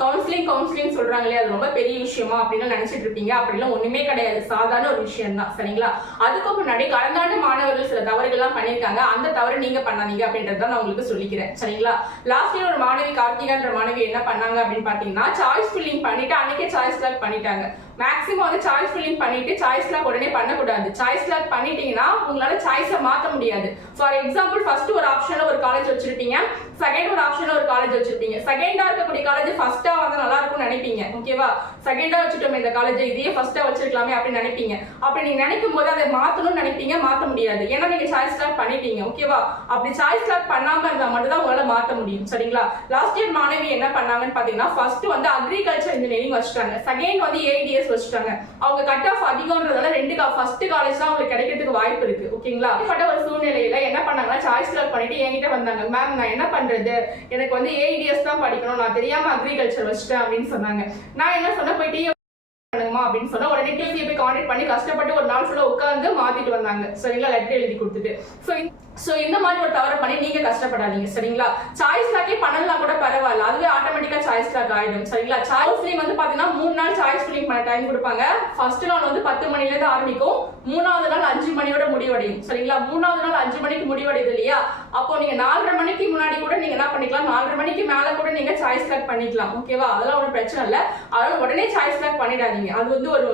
Counselling சொல்றாங்களே அது ரொம்ப பெரிய விஷயமா அப்படின்னு நினைச்சிட்டு இருப்பீங்க. அப்படிலாம் ஒண்ணுமே கிடையாது, சாதாரண ஒரு விஷயம் தான். சரிங்களா? அதுக்கு முன்னாடி கடந்த ஆண்டு மாணவர்கள் சில தவறுகள் எல்லாம் பண்ணிருக்காங்க. அந்த தவறு நீங்க பண்ணாதீங்க அப்படின்றத நான் உங்களுக்கு சொல்லிக்கிறேன். சரிங்களா? லாஸ்ட் இயர் ஒரு மாணவி கார்த்திகான்ற மாணவி என்ன பண்ணாங்க அப்படின்னு பாத்தீங்கன்னா, சாய்ஸ் ஃபில்லிங் பண்ணிட்டு அன்னைக்கே சாய்ஸ் லாக் பண்ணிட்டாங்க. மேக்ஸிமம் வந்து சாய்ஸ் ஃபில்லிங் பண்ணிட்டு சாய்ஸ் லாக் உடனே பண்ணக்கூடாது. சாய்ஸ் லாக் பண்ணிட்டீங்கன்னா உங்களால சாய்ஸை மாற்ற முடியாது. ஃபார் எக்ஸாம்பிள் ஃபர்ஸ்ட் ஒரு ஆப்ஷன்ல ஒரு காலேஜ் வச்சிருப்பீங்க, செகண்ட் ஒரு ஆப்ஷன்ல ஒரு காலேஜ் வச்சிருப்பீங்க. செகண்டா இருக்கக்கூடிய காலேஜ் ஃபர்ஸ்டா வந்து நல்லா இருக்கும்னு நினைப்பீங்க. ஓகேவா? செகண்டா வச்சுட்டோம் இந்த காலேஜ், இதையே ஃபர்ஸ்டா வச்சிருக்கலாமே அப்படின்னு நினைப்பீங்க. அப்படி நீங்க நினைக்கும் போது அதை மாத்தணும்னு நினைப்பீங்க, மாத்த முடியாது. ஏன்னா நீங்க சாய்ஸ் லாக் பண்ணிட்டீங்க. ஓகேவா? அப்படி சாய்ஸ் லாக் பண்ணாம இருந்தா மட்டும் தான் உங்களால மாத்த முடியும். சரிங்களா? லாஸ்ட் இயர் மாணவி என்ன பண்ணாங்கன்னு பாத்தீங்கன்னா, ஃபர்ஸ்ட் வந்து அக்ரிகல்ச்சர் இன்ஜினியரிங் வச்சுட்டாங்க, செகண்ட் வந்து ஏடிஎஸ் வச்சுட்டாங்க. அவங்க கட் ஆஃப் அதிகம்ன்றதால ஃபர்ஸ்ட் காலேஜ் தான் அவங்களுக்கு கிடைக்கிறதுக்கு வாய்ப்பு இருக்கு. ஓகேங்களா? அப்படிப்பட்ட ஒரு சூழ்நிலையில என்ன பண்ணாங்கன்னா, சாய்ஸ் லாக் பண்ணிட்டு என்கிட்ட வந்தாங்க. மேம் நான் என்ன பண்றது, எனக்கு வந்து ஏடிஎஸ் தான் படிக்கணும், நான் தெரியாம அக்ரிகல்ச்சர் வச்சுட்டேன் அப்படின்னு சொன்னாங்க. நான் என்ன சொன்ன, போயிட்டு அப்படின்னு சொன்னா உடனே டிசியை போய் கான்டாக்ட் பண்ணி கஷ்டப்பட்டு ஒரு நாள் ஃபுல்லா உட்கார்ந்து மாத்திட்டு வந்தாங்க. சரிங்களா? லெட்டர் எழுதி கொடுத்துட்டு. சோ இந்த மாதிரி ஒரு தவறு பண்ணி நீங்க கஷ்டப்படாதீங்க. சரிங்களா? சாய்ஸ் லாக்கே பண்ணலாம் கூட பரவாயில்ல, அதுவே ஆட்டோமேட்டிக்கா சாய்ஸ் லாக் ஆயிடும். சரிங்களா? சாய்ஸ் ஃபில்லிங் வந்து பாத்தீங்கன்னா 3 நாள் சாய்ஸ் ஃபில்லிங் பண்ண டைம் கொடுப்பாங்க. ஃபர்ஸ்ட் நாள் வந்து 10 மணில இருந்து ஆரம்பிக்கும், 3வது நாள் 5 மணியோட முடிவடையும். சரிங்களா? 3வது நாள் 5 மணிக்கு முடிவடையுது இல்லையா? அப்போ நீங்க 4:30 மணிக்கு முன்னாடி கூட நீங்க என்ன பண்ணிக்கலாம், 4:30 மணிக்கு மேல கூட நீங்க சாய்ஸ் லாக் பண்ணிக்கலாம். ஓகேவா? அதெல்லாம் ஒரு பிரச்சனை இல்ல. அதனால உடனே சாய்ஸ் லாக் பண்ணிடாதீங்க, அது வந்து ஒரு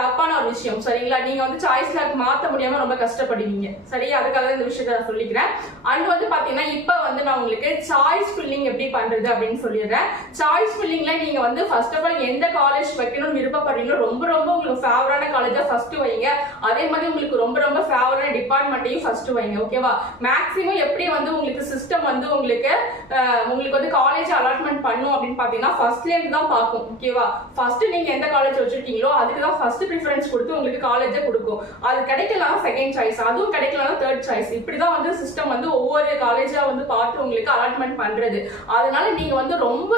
தப்பான ஒரு விஷயம். சரிங்களா? நீங்க வந்து சாய்ஸ் லாக் மாத்த முடியாம ரொம்ப கஷ்டப்படுவீங்க. சரி, அதுக்காக இந்த விஷயத்தை நான் சொல்லிக்கிறேன். அண்ட் வந்து பாத்தீங்கன்னா இப்ப வந்து நான் உங்களுக்கு சாய்ஸ் ஃபில்லிங் எப்படி பண்றது அப்படின்னு சொல்லிடுறேன். சாய்ஸ் ஃபில்லிங்ல நீங்க வந்து ஃபர்ஸ்ட் ஆஃப் ஆல் எந்த காலேஜ் வைக்கணும்னு விருப்பப்படுறீங்களோ ரொம்ப உங்களுக்கு ஃபேவரான காலேஜா ஃபர்ஸ்ட் வைங்க. அதே மாதிரி உங்களுக்கு ரொம்ப ஃபேவரான டிபார்ட்மெண்ட்டையும் ஃபர்ஸ்ட் வைங்க. ஓகேவா? மேக்ஸிமம் எப்படி வந்து உங்களுக்கு சிஸ்டம் வந்து உங்களுக்கு வந்து காலேஜ் அலாட்மெண்ட் பண்ணும் அப்படின்னு பாத்தீங்கன்னா ஃபர்ஸ்ட்ல இருந்து தான் பார்க்கும். ஓகேவா? ஃபர்ஸ்ட் நீங்க எந்த காலேஜ் வச்சிருக்கீங்களோ அதுக்கு தான் ஃபர்ஸ்ட் ப்ரிஃபரன்ஸ் கொடுத்து உங்களுக்கு காலேஜை கொடுக்கும். அது கிடைக்கலாம் செகண்ட் சாய்ஸ், அதுவும் கிடைக்கலாம் தேர்ட் சாய்ஸ். இப்படிதான் வந்து சிஸ்டம் வந்து ஒவ்வொரு காலேஜா வந்து பார்த்து உங்களுக்கு அலாட்மெண்ட் பண்றது. அதனால நீங்க வந்து ரொம்ப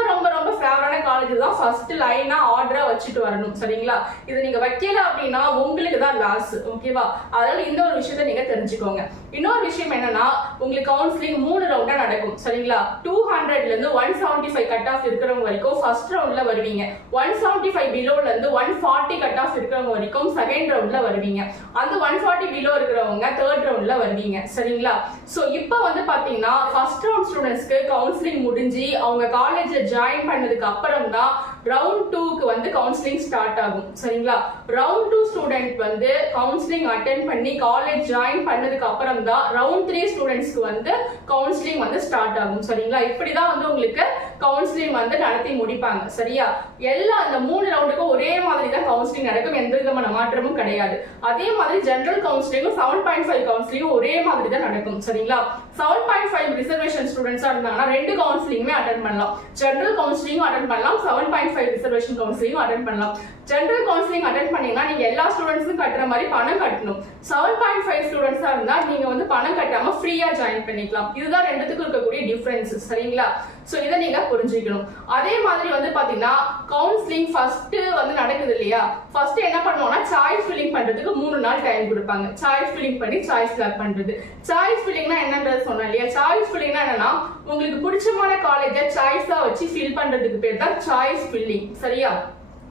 ஃபேவரான காலேஜ் தான் ஃபர்ஸ்ட் லைனா ஆர்டரா வச்சுட்டு வரணும். சரிங்களா? இது நீங்க வைக்கல அப்படின்னா உங்களுக்கு தான் லாஸ். ஓகேவா? அதனால இந்த ஒரு விஷயத்தை நீங்க தெரிஞ்சுக்கோங்க. இன்னொரு விஷயம் என்னன்னா, உங்களுக்கு கவுன்சிலிங் 3 ரவுண்டா நடக்கும். சரிங்களா? 200ல இருந்து 175 கட் ஆஃப் இருக்கிறவங்க வரைக்கும் ஃபர்ஸ்ட் ரவுண்ட்ல வருவீங்க. 175 பிலோல இருந்து 140 கட் ஆஃப் இருக்கிறவங்க வரைக்கும் செகண்ட் ரவுண்ட்ல வருவீங்க. அந்த 140 பிலோ இருக்கிறவங்க தேர்ட் ரவுண்ட்ல வருவீங்க. சரிங்களா? சோ இப்போ வந்து பாத்தீங்கன்னா ஃபர்ஸ்ட் ரவுண்ட் ஸ்டூடெண்ட்ஸ்க்கு கவுன்சிலிங் முடிஞ்சு அவங்க காலேஜ்ல ஜாயின் பண்ணதுக்கு அப்புறம் தான் ரவுண்ட் 2க்கு வந்து கவுன்சிலிங் ஸ்டார்ட் ஆகும். சரிங்களா? ரவுண்ட் 2 ஸ்டூடெண்ட் வந்து கவுன்சிலிங் அட்டெண்ட் பண்ணி காலேஜ் ஜாயின் பண்ணதுக்கு அப்புறம் தான் ரவுண்ட் 3 ஸ்டூடெண்ட்ஸ்க்கு வந்து கவுன்சிலிங் வந்து ஸ்டார்ட் ஆகும். சரிங்களா? இப்படிதான் வந்து உங்களுக்கு கவுன்சிலிங் வந்து நடத்தி முடிப்பாங்க. சரியா? எல்லா அந்த 3 ரவுண்டுக்கும் ஒரே மாதிரி தான் கவுன்சிலிங் நடக்கும், எந்த விதமான மாற்றமும் கிடையாது. அதே மாதிரி ஜெனரல் கவுன்சிலிங்கும் 7.5 கவுன்சிலிங்கும் ஒரே மாதிரி தான் நடக்கும். சரிங்களா? 7.5 ரிசர்வேஷன் ஸ்டூடெண்ட்ஸா இருந்தாங்கன்னா 2 கவுன்சிலிங்குமே அட்டெண்ட் பண்ணலாம். ஜெனரல் கவுன்சிலிங்கும் அட்டெண்ட் பண்ணலாம், 7.5 ரிசர்வேஷன் கவுன்சிலிங்கும் அட்டெண்ட் பண்ணலாம். ஜெனரல் கவுன்சிலிங் அட்டெண்ட் பண்ணீங்கன்னா நீங்க எல்லா ஸ்டூடெண்ட்ஸும் கட்டுற மாதிரி பணம் கட்டணும். 7.5 ஸ்டூடெண்ட்ஸா இருந்தா நீங்க வந்து பணம் கட்டாம ஃப்ரீயா ஜாயின் பண்ணிக்கலாம். இதுதான் ரெண்டுத்துக்கும் இருக்கக்கூடிய டிஃபரன்ஸ். சரிங்களா? சோ இதை நீங்க புரிஞ்சுக்கணும். அதே மாதிரி வந்து பாத்தீங்கன்னா கவுன்சிலிங் ஃபர்ஸ்ட் வந்து நடக்குது இல்லையா? ஃபர்ஸ்ட் என்ன பண்ணுவோம்னா சாய்ஸ் ஃபில்லிங் பண்றதுக்கு 3 நாள் டைம் கொடுப்பாங்க. சாய்ஸ் ஃபில்லிங் பண்ணி சாய்ஸ் லாக் பண்றது. சாய்ஸ் ஃபில்லிங்னா என்னன்றது சொன்னேன் இல்லையா? சாய்ஸ் ஃபில்லிங்னா என்னன்னா, உங்களுக்கு பிடிச்சமான காலேஜை சாய்ஸா வச்சு ஃபில் பண்றதுக்கு பேர் தான் சாய்ஸ் ஃபில்லிங். சரியா?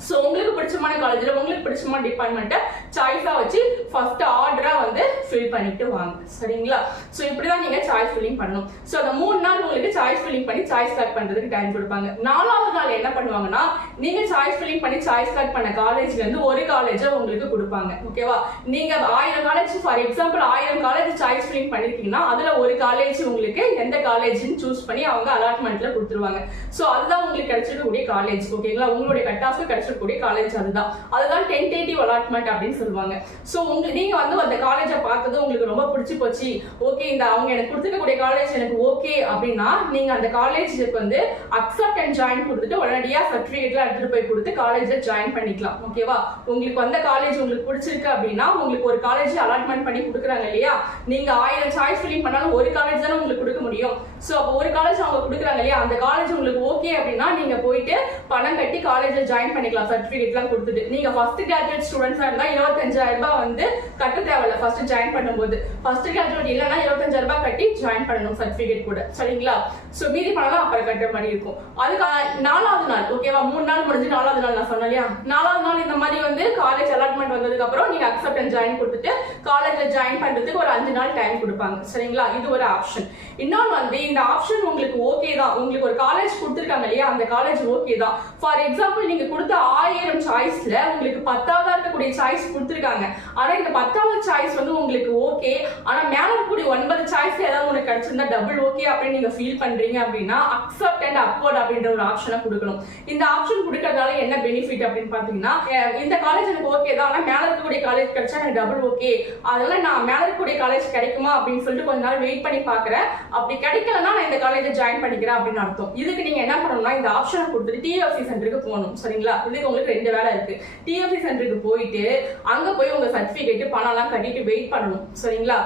சோ உங்களுக்கு பிடிச்சமான காலேஜ்ல உங்களுக்கு பிடிச்சமான டிபார்ட்மெண்ட்டை சாய்ஸா வச்சு ஃபர்ஸ்ட் ஆர்டரா வந்து ஃபில் பண்ணிட்டு வாங்க. சரிங்களா? சோ இப்படிதான் நீங்க சாய்ஸ் ஃபில்லிங் பண்ணணும். சோ அந்த 3 நாள் உங்களுக்கு சாய்ஸ் ஃபில்லிங் பண்ணி சாய்ஸ் லாக் பண்றதுக்கு டைம் கொடுப்பாங்க. 4வது நாள் என்ன பண்ணுவாங்கன்னா, நீங்க சாய்ஸ் ஃபில்லிங் பண்ணி சாய்ஸ் லாக் பண்ண காலேஜ்ல இருந்து ஒரு காலேஜை உங்களுக்கு கொடுப்பாங்க. ஓகேவா? நீங்க 1000 college for example 1000 college choice filling பண்ணிருக்கீங்கன்னா அதுல ஒரு காலேஜ் உங்களுக்கு எந்த காலேஜ்னு சூஸ் பண்ணி அவங்க அலாட்மெண்ட்ல கொடுத்துருவாங்க. சோ அதுதான் உங்களுக்கு கிடைச்சிருக்கக்கூடிய காலேஜ். ஓகேங்களா? உங்களுடைய கட் ஆஃப் கிடைச்சிருக்கக்கூடிய காலேஜ் அதுதான் டென்டேட்டிவ் அலாட்மெண்ட் அப்படின்னு சொல்லுவாங்க. சோ நீங்க வந்து அந்த காலேஜை பார்த்தது உங்களுக்கு ரொம்ப பிடிச்சி போச்சு, ஓகே இந்த அவங்க எனக்கு கொடுத்துருக்கக்கூடிய காலேஜ் எனக்கு ஓகே அப்படின்னா நீங்க அந்த காலேஜுக்கு வந்து அக்செப்ட் அண்ட் ஜாயின் கொடுத்துட்டு உடனடியா சர்டிபிகேட்லாம் எடுத்துட்டு போய் கொடுத்து காலேஜ்ல ஜாயின் பண்ணிக்கலாம். ஓகேவா? உங்களுக்கு வந்த காலேஜ் உங்களுக்கு பிடிச்சிருக்கு அப்படின்னா உங்களுக்கு ஒரு காலேஜ் அலாட்மெண்ட் பண்ணி கொடுக்குறாங்க இல்லையா? நீங்க 1000 சாய்ஸ் ஃபில்லிங் பண்ணாலும் ஒரு காலேஜ் தானே உங்களுக்கு கொடுக்க முடியும். சோ அப்போ ஒரு காலேஜ் அவங்க கொடுக்குறாங்க இல்லையா? அந்த காலேஜ் உங்களுக்கு ஓகே அப்படின்னா நீங்க போயிட்டு பணம் கட்டி காலேஜ்ல ஜாயின் பண்ணிக்கலாம் சர்டிபிகேட்லாம் கொடுத்துட்டு. நீங்க ஃபர்ஸ்ட் கிராஜுவேட் ஸ்டூடெண்ட்ஸா இருந்தா 25000 ரூபாய் வந்து கட்ட தேவையில்ல ஃபர்ஸ்ட் ஜாயின் பண்ணும்போது. ஃபர்ஸ்ட் கிராஜுவேட் இல்லைன்னா 25000 ரூபாய் கட்டி ஜாயின் பண்ணணும் சர்டிபிகேட் கூட. சரிங்களா? சோ மீதி பணம் அப்புறம் கட்டுற மாதிரி இருக்கும். அதுக்கு 4வது நாள் ஓகே ஓகேவா? 3 நாள் முடிஞ்சு 4வது நாள் நான் சொன்னேன் இல்லையா, 4வது நாள் இந்த மாதிரி வந்து காலேஜ் அலாட்மெண்ட் வந்ததுக்கு அப்புறம் நீங்க அக்செப்ட் அண்ட் ஜாயின் கொடுத்துட்டு காலேஜ்ல ஜாயின் பண்றதுக்கு ஒரு 5 நாள் டைம் கொடுப்பாங்க. சரிங்களா? இது ஒரு ஆப்ஷன். இன்னொன்று வந்து இந்த ஆப்ஷன் உங்களுக்கு ஓகே தான், உங்களுக்கு ஒரு காலேஜ் கொடுத்துருக்காங்க இல்லையா, அந்த காலேஜ் ஓகே தான். ஃபார் எக்ஸாம்பிள் நீங்க கொடுத்த 1000 சாய்ஸ்ல உங்களுக்கு 10வது இருக்கக்கூடிய சாய்ஸ் கொடுத்துருக்காங்க. ஆனா இந்த 10வது சாய்ஸ் வந்து உங்களுக்கு ஓகே, ஆனா மேல இருக்கக்கூடிய 9 சாய்ஸ்ல ஏதாவது உங்களுக்கு கிடைச்சிருந்தா டபுள் ஓகே அப்படின்னு நீங்க ஃபீல் பண்றீங்க அப்படின்னா அக்செப்ட் அண்ட் அப்வர்ட் அப்படின்ற ஒரு ஆப்ஷனை கொடுக்கணும். இந்த ஆப்ஷன் கொடுக்கறதால என்ன பெனிஃபிட் அப்படின்னு பாத்தீங்கன்னா, இந்த காலேஜ் எனக்கு ஓகே தான், ஆனா மேல இருக்கக்கூடிய காலேஜ் கிடைச்சா எனக்கு டபுள் ஓகே, அதனால நான் மேல இருக்கக்கூடிய காலேஜ் கிடைக்குமா அப்படின்னு சொல்லிட்டு கொஞ்ச நாள் வெயிட் பண்ணி பாக்குறேன். அப்படி கிடைக்கலன்னா நான் இந்த காலேஜை ஜாயின் பண்ணிக்கிறேன் அப்படின்னு அர்த்தம். இதுக்கு நீங்க என்ன பண்ணணும்னா இந்த ஆப்ஷனை கொடுத்துட்டு டிஎஃப்சி சென்டருக்கு போகணும். சரிங்களா? இதுக்கு உங்களுக்கு 2 வேலை இருக்கு. டிஎஃப்சி சென்டருக்கு போயிட்டு அங்க போய் உங்க சர்டிபிகேட் பணம் எல்லாம் கட்டிட்டு வெயிட் பண்ணணும். சரிங்களா?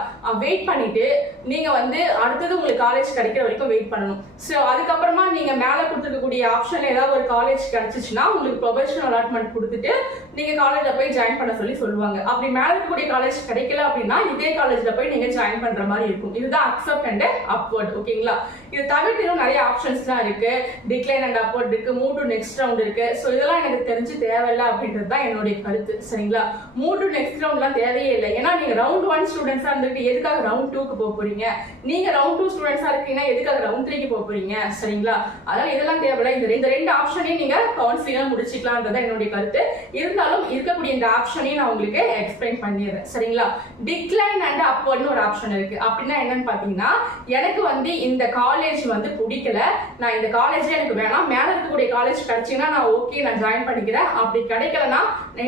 வெயிட் பண்ணிட்டு நீங்க வந்து அடுத்தது உங்களுக்கு காலேஜ் கிடைக்கிற வரைக்கும் வெயிட் பண்ணணும். சோ அதுக்கப்புறமா நீங்க மேல கொடுத்துருக்கக்கூடிய ஆப்ஷன்ல ஏதாவது ஒரு காலேஜ் கிடைச்சிச்சுன்னா உங்களுக்கு ப்ரொபஷனல் அலாட்மெண்ட் கொடுத்துட்டு நீங்க காலேஜ்ல போய் ஜாயின் பண்ண சொல்லுவாங்க. அப்படி மேல இருக்கக்கூடிய காலேஜ் கிடைக்கல அப்படின்னா இதே காலேஜ்ல போய் நீங்க ஜாயின் பண்ற மாதிரி இருக்கும். இதுதான் அக்செப்ட் அண்ட் அப்வர்ட். ஓகேங்களா? இது தவிர்த்து இன்னும் நிறைய ஆப்ஷன்ஸ் தான் இருக்கு. டிக்ளைன் அண்ட் அப்வர்ட் இருக்கு, மூவ் டு நெக்ஸ்ட் ரவுண்ட் இருக்கு. சோ இதெல்லாம் எனக்கு தெரிஞ்சு தேவையில்லை அப்படின்றது தான் என்னுடைய கருத்து. சரிங்களா? மூவ் டு நெக்ஸ்ட் ரவுண்ட்லாம் தேவையே இல்லை. ஏன்னா நீங்க ரவுண்ட் 1 ஸ்டூடெண்ட்ஸா இருந்துட்டு எதுக்காக ரவுண்ட் 2க்கு போக போறீங்க? நீங்க ரவுண்ட் 2 ஸ்டூடெண்ட்ஸா இருக்கீங்கன்னா எதுக்காக ரவுண்ட் 3க்கு போக போறீங்க? சரிங்களா? அதனால இதெல்லாம் தேவையில்லை. இந்த 2 ஆப்ஷனையும் நீங்க கவுன்சிலிங்கா முடிச்சுக்கலாம்ன்றத என்னுடைய கருத்து. இருந்தாலும் இருக்கக்கூடிய இந்த ஆப்ஷனையும் நான் உங்களுக்கு எக்ஸ்பிளைன் பண்ணிடுறேன். சரிங்களா? டிக்ளைன் அண்ட் அப்வர்ட்னு ஒரு ஆப்ஷன் இருக்கு. அப்படின்னா என்னன்னு பாத்தீங்கன்னா, எனக்கு வந்து இந்த காலேஜ் வந்து பிடிக்கல, நான் இந்த காலேஜே எனக்கு வேணாம், மேல இருக்கக்கூடிய காலேஜ் கிடைச்சீங்கன்னா நான் ஓகே நான் ஜாயின் பண்ணிக்கிறேன், அப்படி கிடைக்கலன்னா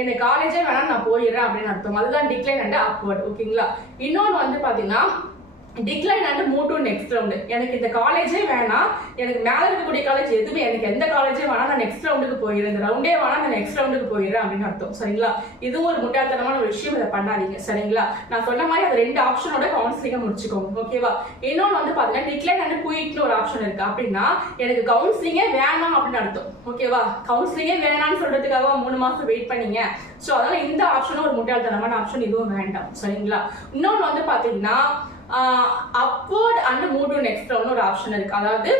இந்த காலேஜே வேணாம் நான் போயிடுறேன் அப்படின்னு அர்த்தம். அதுதான் டிக்ளைன் அண்ட் அப்வர்ட். ஓகேங்களா? இன்னொன்று வந்து பாத்தீங்கன்னா decline and move to next round. எனக்கு இந்த காலேஜே வேணாம், எனக்கு மேல இருக்கக்கூடிய காலேஜ் எதுவுமே எனக்கு எந்த காலேஜே வேணாம், நான் நெக்ஸ்ட் ரவுண்டுக்கு போயிடுறேன், இந்த ரவுண்டே வேணாம் நான் நெக்ஸ்ட் ரவுண்டுக்கு போயிடுறேன் அப்படின்னு அர்த்தம். சரிங்களா? இதுவும் ஒரு முட்டாள்தனமான ஒரு விஷயம், இதை பண்ணாதீங்க. சரிங்களா? நான் சொன்ன மாதிரி அந்த 2 ஆப்ஷனோட கவுன்சிலிங்கா முடிச்சுக்கோங்க. ஓகேவா? இன்னொன்று வந்து பாத்தீங்கன்னா டிக்ளைன் அண்ட் குயிட்னு ஒரு ஆப்ஷன் இருக்கு. அப்படின்னா எனக்கு கவுன்சிலிங்கே வேணாம் அப்படின்னு அர்த்தம். ஓகேவா? கவுன்சிலிங்கே வேணாம்னு சொல்றதுக்காக 3 மாசம் வெயிட் பண்ணீங்க. சோ அதனால இந்த ஆப்ஷனும் ஒரு முட்டாள்தனமான ஆப்ஷன், இதுவும் வேண்டாம். சரிங்களா? இன்னொன்று வந்து பாத்தீங்கன்னா upward and move to next round ஒரு ஆப்ஷன் இருக்கு. அதாவது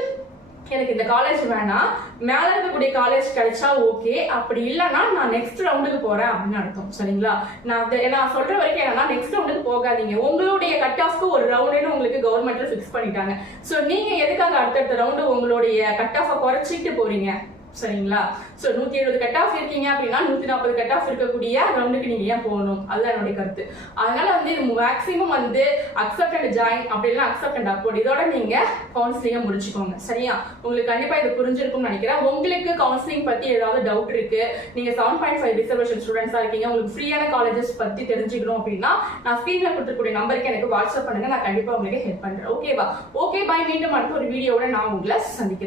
எனக்கு இந்த காலேஜ் வேணாம், மேல இருக்கக்கூடிய காலேஜ் கிடைச்சா ஓகே, அப்படி இல்லைன்னா நான் நெக்ஸ்ட் ரவுண்டுக்கு போறேன் அப்படின்னு அர்த்தம். சரிங்களா? நான் சொல்ற வரைக்கும் என்னன்னா நெக்ஸ்ட் ரவுண்டுக்கு போகாதீங்க. உங்களுடைய கட் ஆஃப்க்கு ஒரு ரவுண்டுன்னு உங்களுக்கு கவர்மெண்ட்ல ஃபிக்ஸ் பண்ணிட்டாங்க. சோ நீங்க எதுக்காக அடுத்தடுத்த ரவுண்டு உங்களுடைய கட் ஆஃபை குறைச்சிட்டு போறீங்க? சரிங்களா? சோ 170 கட் ஆஃப் இருக்கீங்க அப்படின்னா 140 கட் ஆஃப் இருக்கக்கூடிய ரவுண்டுக்கு நீங்க ஏன் போகணும்? அதுதான் என்னுடைய கருத்து. அதனால வந்து மேக்ஸிமம் வந்து அக்செப்ட் அண்ட் ஜாயின் அப்படி இல்லைன்னா அக்செப்ட் அண்ட் அப்வர்ட் இதோட நீங்க கவுன்சிலிங்கை முடிச்சுக்கோங்க. சரியா? உங்களுக்கு கண்டிப்பா இது புரிஞ்சிருக்கும்னு நினைக்கிறேன். உங்களுக்கு கவுன்சிலிங் பத்தி ஏதாவது டவுட் இருக்கு, நீங்க 7.5 ரிசர்வேஷன் ஸ்டூடெண்ட்ஸா இருக்கீங்க, உங்களுக்கு ஃப்ரீயான காலேஜஸ் பத்தி தெரிஞ்சுக்கணும் அப்படின்னா நான் ஸ்கிரீன்ல கொடுத்துக்கூடிய நம்பருக்கு எனக்கு வாட்ஸ்அப் பண்ணுங்க, நான் கண்டிப்பா உங்களுக்கு ஹெல்ப் பண்றேன். ஓகேவா? Okay, bye. மீண்டும் அடுத்த ஒரு வீடியோட நான் உங்களை சந்திக்கிறேன்.